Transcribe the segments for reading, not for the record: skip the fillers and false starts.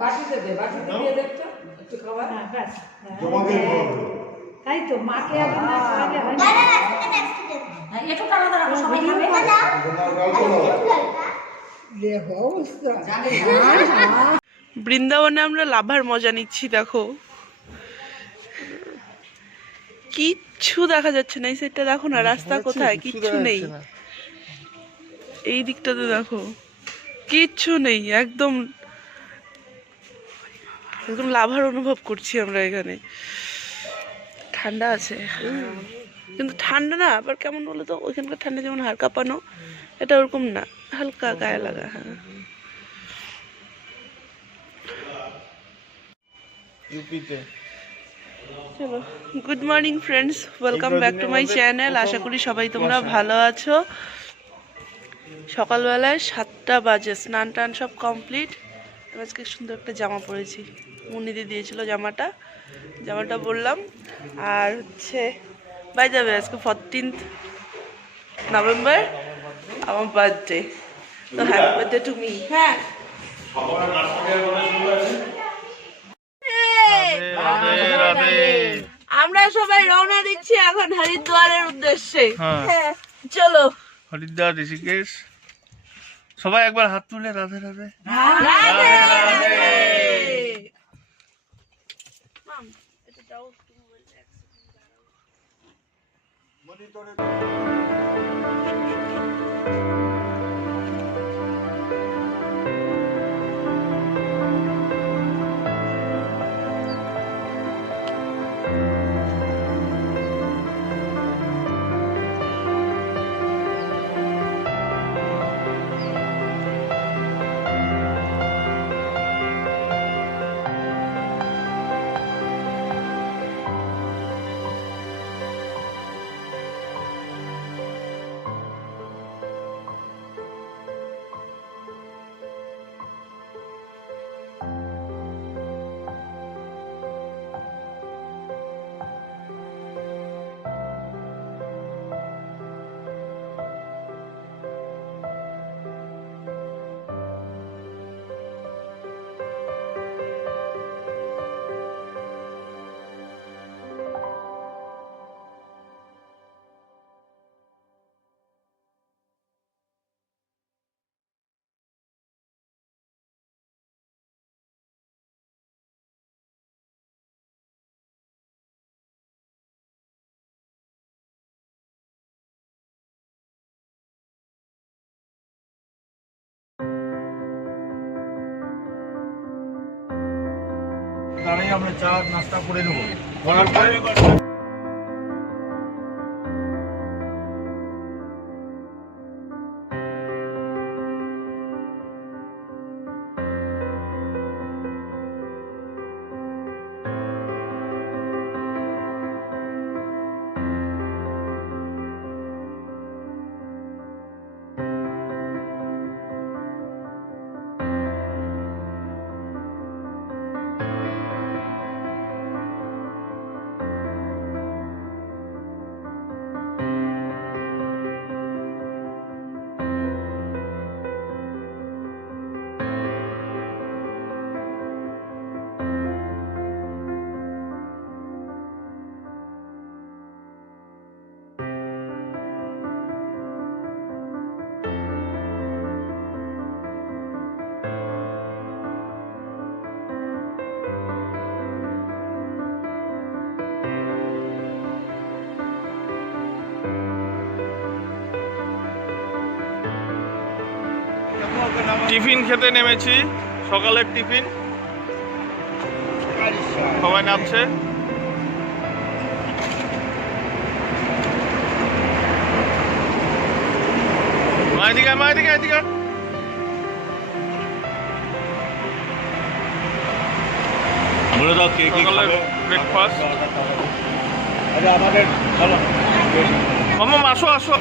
বাটিতে দে, বাটিতে দিয়ে দেখতো একটু খাবার। হ্যাঁ ব্যাস তোমাকে তাই তো মাকে আগে না খাওয়ালে হয় না একটু টানা রাখো সবাই খাবে বৃন্দাবনে আমরা লাভার মজা নিচ্ছি। দেখো কিচ্ছু দেখা যাচ্ছে না। এই সাইডটা দেখো না, রাস্তা কোথায়, কিচ্ছু নেই। এই দিকটাতে দেখো কিচ্ছু নেই, একদম একদম লাভার অনুভব করছি আমরা এখানে। ঠান্ডা আছে কিন্তু ঠান্ডা না, আবার কেমন বলো তো, ওইখানকার ঠান্ডা যেমন হাড় কাঁপানো, এটা ওরকম না, হালকা গায়ে লাগা। হ্যাঁ চলো, good morning friends, welcome back to my channel. আশা করি সবাই তোমরা ভালো আছো। সকালবেলায় 7টা বাজে, স্নান টান সব কমপ্লিট। আজকে সুন্দর একটা জামা পরেছি, মুন্নিদি দিয়েছিল জামাটা বললাম। আর হচ্ছে বাই যাবে, আজকে 14th নভেম্বর আমার বার্থডে, তো হ্যাপি বার্থডে টু মি। হ্যাঁ আমরা সবাই রওনা দিচ্ছি এখন হরিদ্বারের উদ্দেশ্যে। হ্যাঁ চলো, হরিদ্বার ঋষিকেশ। সবাই একবার হাত তুলে রাধে রাধে। রাধে রাধে। মাম এটা দাও একটু, মোবাইল এক সেকেন্ড দাঁড়াও। তারই আমরা চা নাস্তা করে নেবো, করার পরে টিফিন খেতে নেমেছি। সকালের টিফিন সবাই নামছে। মায়েদিকে বলে দাও কে কি খাবে। ব্রেকফাস্ট আমাদের চলো মামা, আসো।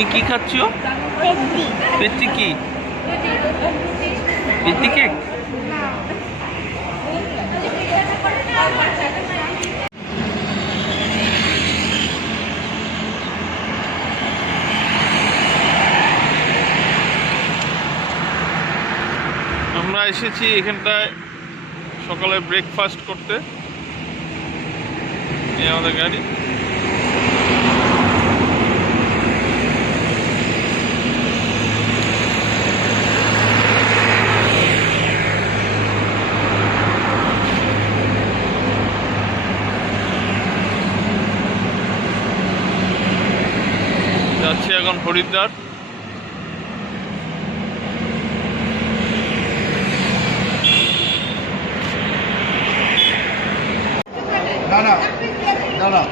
তুমি কি খাচ্ছ? পেট্রি কি? পেট্রি কেক? আমরা এসেছি এখানটায় সকালে ব্রেকফাস্ট করতে। এই আমাদের গাড়ি। যাচ্ছি এখন হরিদ্বার। না না না না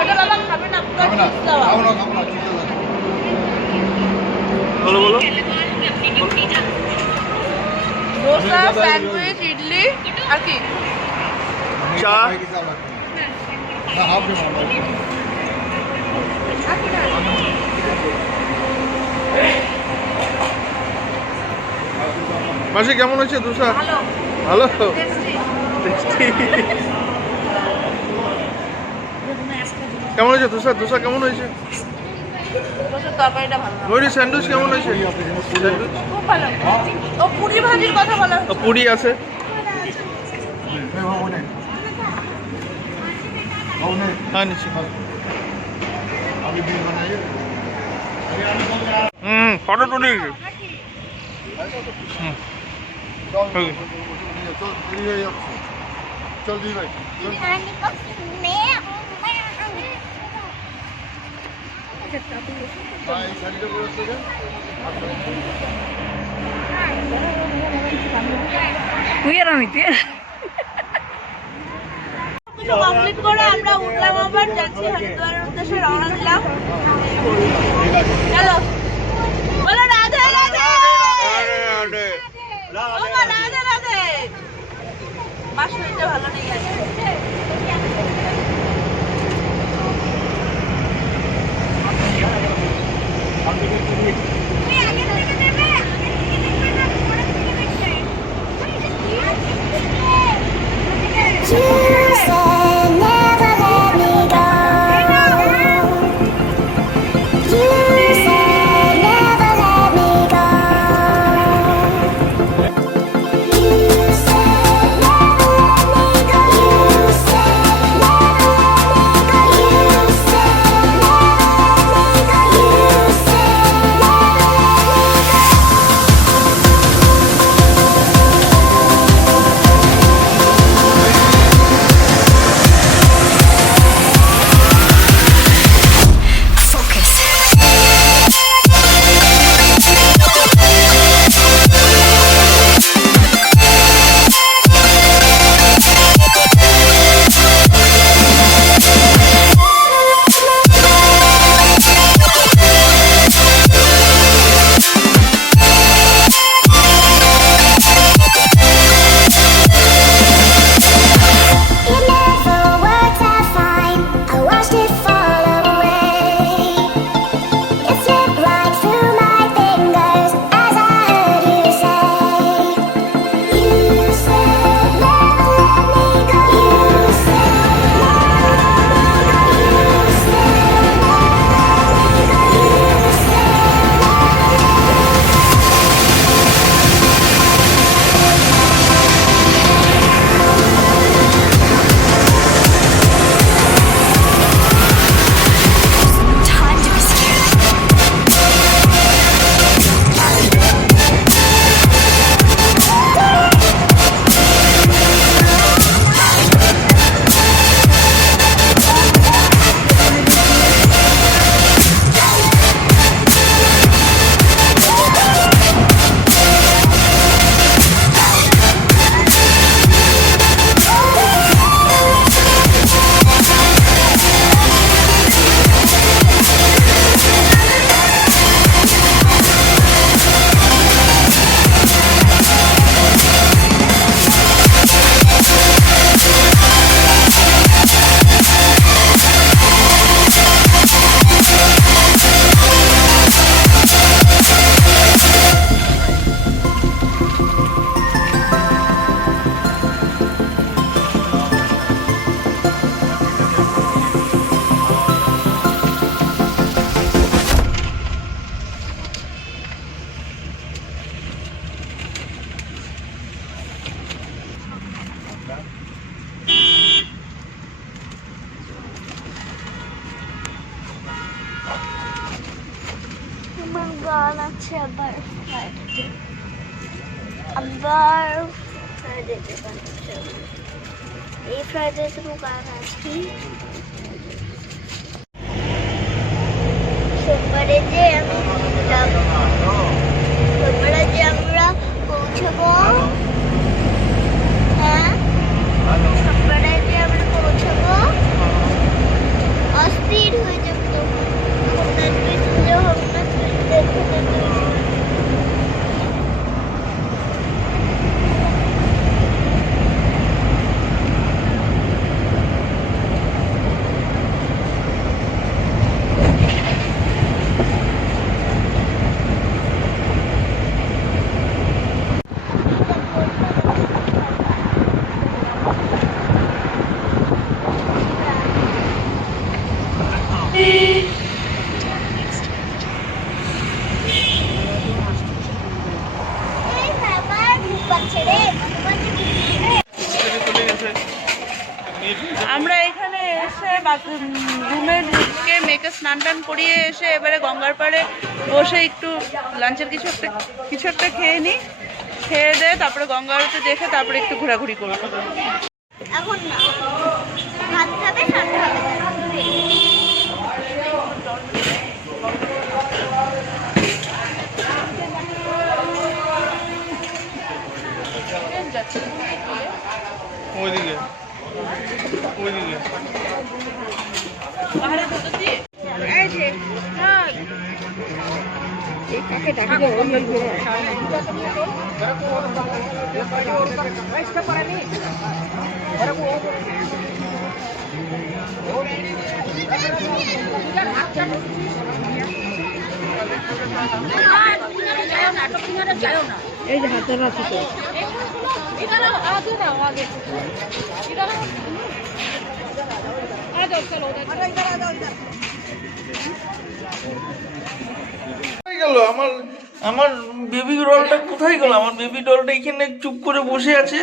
ওটা বাবা খাবে না, খাবে না খাবো না খাবো না চিন্তা না বলো বলো। ডোসা, স্যান্ডউইচ, ইডলি আর কি? চা। না হাফ ডে মারো মাসি কেমন হয়েছে দোসা? ভালো ভালো। টেস্টি। কেমন হয়েছে দোসা? দোসা কেমন হয়েছে? ডোসার তরকারিটা ভালো না। ময়ূরী স্যান্ডউইচ কেমন হয়েছে? স্যান্ডউইচ খুব ভালো। ও পুরি ভাজির কথা বলো। পুরি আছে। হ্যাঁ নিচ্ছি। अभी बिल बनाइए ফটো তুলি। चल चल दी भाई কমপ্লিট করে আমরা উঠলাম, আবার যাচ্ছি হরিদ্বারের উদ্দেশ্যে রওনা দিলাম। চলো বলো রাধে রাধে। ও মা রাধে রাধে। বাস শরীরটা ভালো নেই আজকে। You said গান আছে আবার আবার ফ্রাইডেতে গান আছে এই ফ্রাইডেতেও গান আছে সোমবারে যে আমরা পৌঁছবো হ্যাঁ সোমবারে যে আমরা পৌঁছবো অস্থির হয়ে যাবো আমরা এখানে এসে রুমে ঢুকে মেয়েকে স্নান টান করিয়ে এসে এবারে গঙ্গার পাড়ে বসে একটু লাঞ্চের কিছু একটা খেয়ে নিই, খেয়ে দিয়ে তারপরে গঙ্গা আরতি দেখে তারপরে একটু ঘোরাঘুরি করবো। এখন না ভাত খাবে ঠান্ডা হবে ওইদিকে ওইদিকে এই যে হাতের আছে তো গেল আমার আমার বেবি ডলটা কোথায় গেল? আমার বেবি ডলটা এখানে চুপ করে বসে আছে।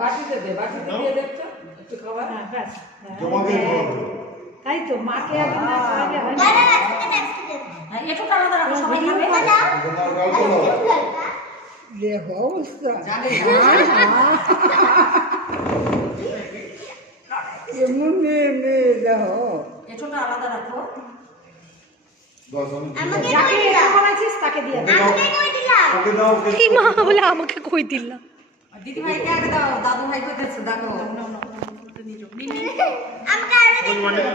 বাটিতে দিয়ে দেখছো একটু খাবার তাই তো মাকে আগে না খাওয়ালে হয় না একটু আলাদা রাখো সবাই খাবে দেখো অবস্থা এমন মেয়ে দেখো একটু আলাদা রাখো যাকে খাওয়াইছিস তাকে দিয়ে কি মা বলে আমাকে কই দিলা দিদি ভাইকে আগে দাও দাদু ভাই কইতেছে দেখো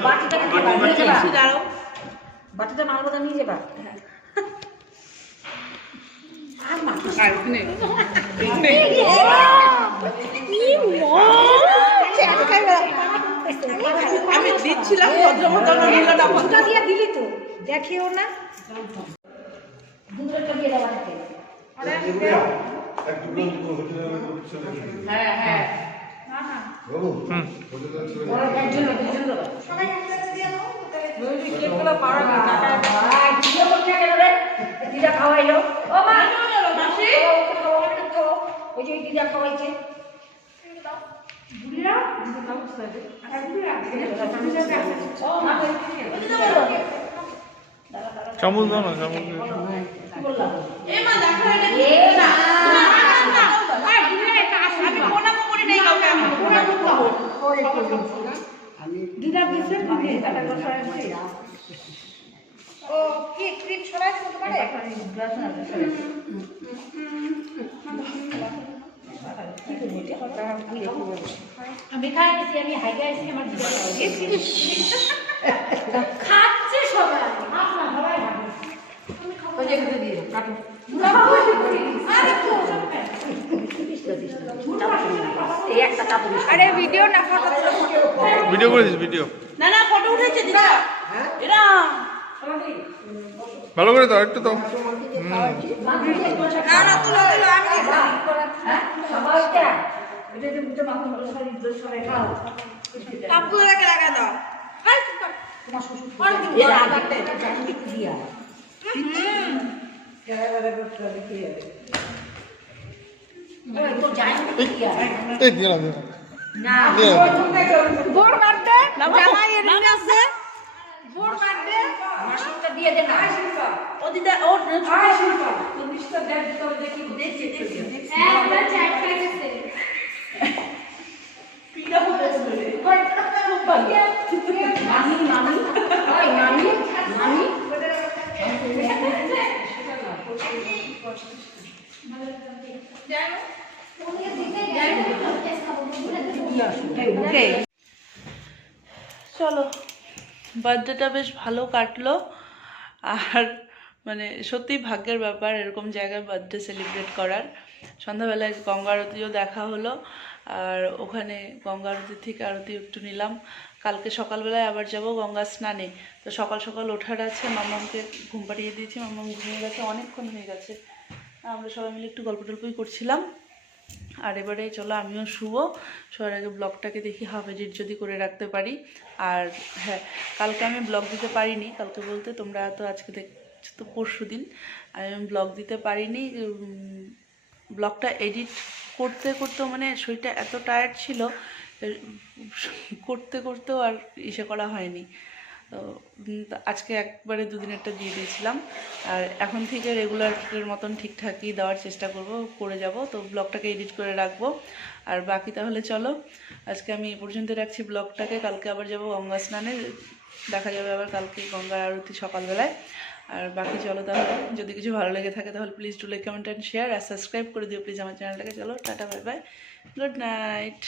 বাটিটা বাটিটা মালবাদা নিয়ে যাবা আমি দিচ্ছিলাম ভদ্রমহিলাটা দিয়ে দিলি তো দেখেও না দুধটা দিয়ে দেওয়া থাকে হ্যাঁ হ্যাঁ দিদা খাওয়াইলো ও মা ওই যে দিদা খাওয়াইছে চামচ দাও না, চামচ দিদা দিছে ও কি ক্রিম ছড়াই দিতে পারে আমি খাই গেছি আমি হাইকে আসি আমার খাচ্ছে সবাই সবাই দিয়ে কাটো আরে ভিডিও না ফটো ভিডিও করেছিস? ভিডিও না ফটো উঠেছে দিদা এরা ভালো করে দাও একটু দাও সবাইটা এটা যে মুখে মাথা ভালো করে দুধ সবাই খাও কাপড়টাকে লাগা দাও তোমার শ্বশুর এর আগে জানি কি দিয়া তো জানি কি দিয়া এই দিলাম দিলাম না বোর কাটতে জামাই এর আছে বোর কাটতে মাসিকটা দিয়ে দে না ও দিদা ও একবার চাট খাইতেছে মামি মামি ওই মামি মামি চলো বার্থডেটা বেশ ভালো কাটলো। আর মানে সত্যিই ভাগ্যের ব্যাপার এরকম জায়গায় বার্থডে সেলিব্রেট করার। সন্ধ্যাবেলায় গঙ্গা আরতিও দেখা হলো, আর ওখানে গঙ্গা আরতির থেকে আরতি একটু নিলাম। কালকে সকালবেলায় আবার যাব গঙ্গা স্নানে, তো সকাল সকাল ওঠার আছে। মাম্মামকে ঘুম পাড়িয়ে দিয়েছি, মাম্মাম ঘুমিয়ে গেছে, অনেকক্ষণ হয়ে গেছে। আমরা সবাই মিলে একটু গল্প টল্পই করছিলাম। আর এবারে চলো আমিও শুবো, শোয়ার আগে ব্লগটাকে দেখি হাফ এডিট যদি করে রাখতে পারি। আর হ্যাঁ, কালকে আমি ব্লগ দিতে পারিনি, কালকে বলতে তোমরা তো আজকে দেখছো তো পরশু দিন, আমি ব্লগ দিতে পারিনি। ব্লগটা এডিট করতে করতেও মানে শরীরটা এত টায়ার্ড ছিল, করতে করতেও আর ইসে করা হয়নি। তো আজকে একবারে দুদিনেরটা দিয়ে দিয়েছিলাম, আর এখন থেকে রেগুলারের মতন ঠিকঠাকই দেওয়ার চেষ্টা করে যাব। তো ব্লগটাকে এডিট করে রাখবো। আর বাকি তাহলে চলো আজকে আমি এই পর্যন্ত রাখছি ব্লগটাকে। কালকে আবার যাব গঙ্গা স্নানে, দেখা যাবে আবার কালকে গঙ্গার আরতি সকালবেলায়। আর বাকি চলো তাহলে, যদি কিছু ভালো লেগে থাকে তাহলে please do like, comment and share, আর সাবস্ক্রাইব করে দিও প্লিজ আমার চ্যানেলটাকে। চলো টাটা, বাই বাই, গুড নাইট।